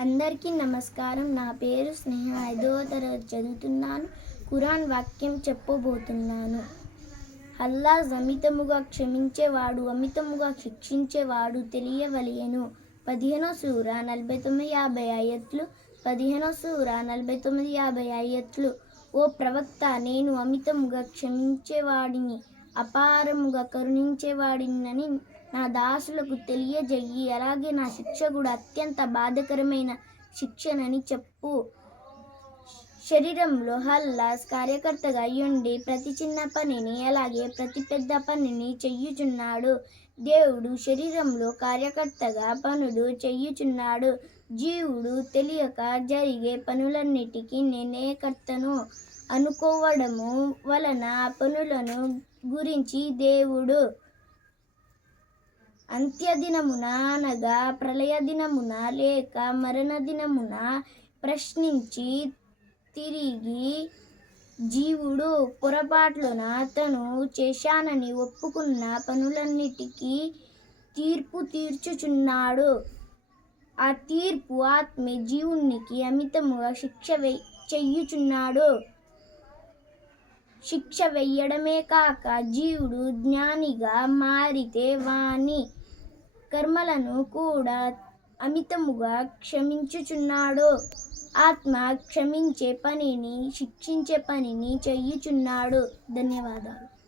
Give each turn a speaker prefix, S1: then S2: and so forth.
S1: అందరికీ నమస్కారం. నా పేరు స్నేహ. ఐదవ తరగతి చదువుతున్నాను. కురాన్ వాక్యం చెప్పబోతున్నాను. అల్లాజ్ అమితముగా క్షమించేవాడు అమితముగా శిక్షించేవాడు తెలియవలియను పదిహేనో సూర నలభై తొమ్మిది యాభై అయ్యట్లు పదిహేనో సూర నలభై తొమ్మిది యాభై అయ్యట్లు ఓ ప్రవక్త నేను అమితముగా క్షమించేవాడిని అపారముగా కరుణించేవాడినని నా దాసులకు తెలియజెయ్యి. అలాగే నా శిక్ష కూడా అత్యంత బాధకరమైన శిక్షనని చెప్పు. శరీరంలో హల్లాస్ కార్యకర్తగా అయ్యుండి ప్రతి చిన్న పనిని అలాగే ప్రతి పెద్ద పనిని చెయ్యుచున్నాడు. దేవుడు శరీరంలో కార్యకర్తగా పనులు చెయ్యుచున్నాడు. జీవుడు తెలియక జరిగే పనులన్నిటికీ నేనే కర్తను అనుకోవడము వలన ఆ పనులను గురించి దేవుడు అంత్యదినమున అనగా ప్రళయ దినమున లేక మరణ దినమున ప్రశ్నించి తిరిగి జీవుడు పొరపాట్లున తను చేశానని ఒప్పుకున్న పనులన్నిటికీ తీర్పు తీర్చుచున్నాడు. ఆ తీర్పు ఆత్మే జీవునికి అమితముగా శిక్ష వె చెయ్యుచున్నాడు శిక్ష వెయ్యడమే కాక జీవుడు జ్ఞానిగా మారితే వాణి కర్మలను కూడా అమితముగా క్షమించుచున్నాడు. ఆత్మ క్షమించే పనిని శిక్షించే పనిని చెయ్యుచున్నాడు ధన్యవాదాలు.